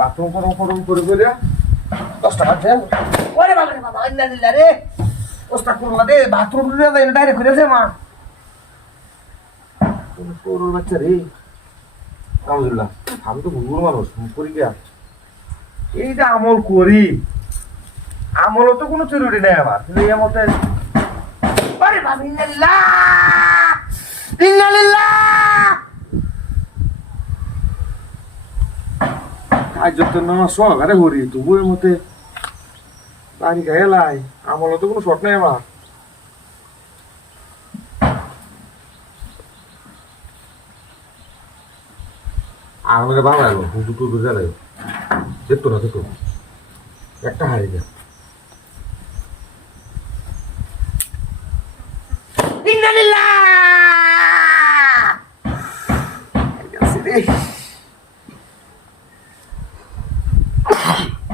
Bathroom করম করে করে 10 টাকা দে। ওরে বাবা রে বাবা, ইন্না লিল্লাহ রে। ওস্তাদ করলা দে, বাথরুম নিয়ে যাই ডাইরেক্ট করে মা। কোন বাচ্চা রে। আলহামদুলিল্লাহ, আমি তো ভুল মানুষ, করি কি আর? এই যে আমল করি, আমলও তো কোনো চুরি নেই আমার, কিন্তু এই মতে আরে বাবা, ইন্না লিল্লাহ ইন্না লিল্লাহ। আজ যত নামাজ সহকারে করি, তবু এর মতে বাড়ি গায়ে লাই, আমলও তো কোনো শর্ট নেই আমার। আমাকে বাবা এলো হুজু টুজু জ্বালাই দেখতো না, দেখো একটা হারিয়ে যা।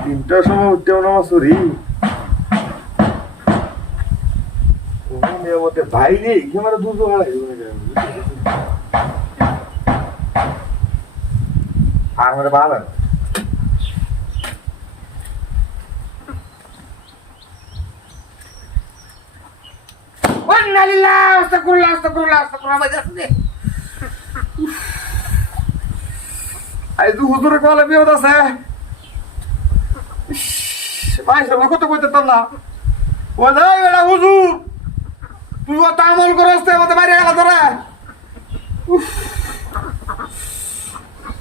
তিনটার সময় উঠতেও নামাজ পড়ি, মধ্যে বাইরে ক্যামেরা দুটো হারাই আর মানে ভালো হুজুরে কলে বিপদ আছে, কত কইতে না ও যাই বেড়া হুজুর, তুই অত আমল করস তো আমাদের বাইরে গেল ধরে।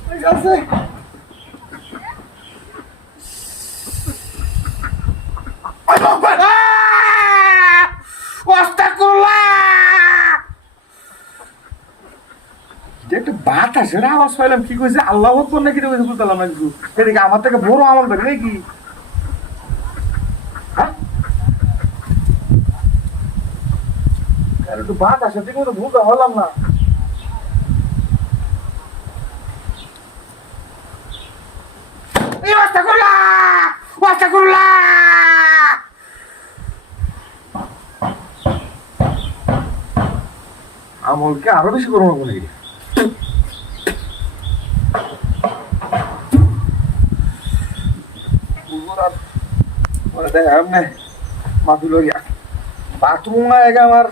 ঠিক আছে, একটা বাতাসের আওয়াজ পাইলাম, কি কইছে আল্লাহ আকবার নাকি বুঝলাম না কিছু। এদিকে আমার থেকে বড় আমল থাকে নাকি? একটু বাতাসের দিকে তো বুঝতে হলাম না। আমলকে আরো বেশি করবো নাকি? বাথরুম আমার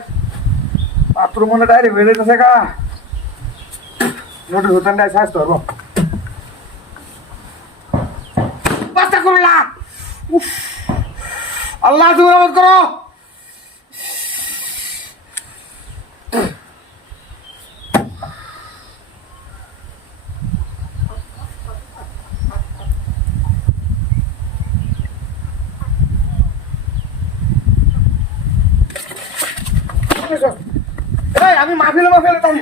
বাথরুম মনে ডাইরেক্ট হয়ে যেতেছে গা, নোটিস হতেন না স্বাস্থ্য হবো। আল্লাহ তুমি রহমত করো। আমি মাফিলে তাই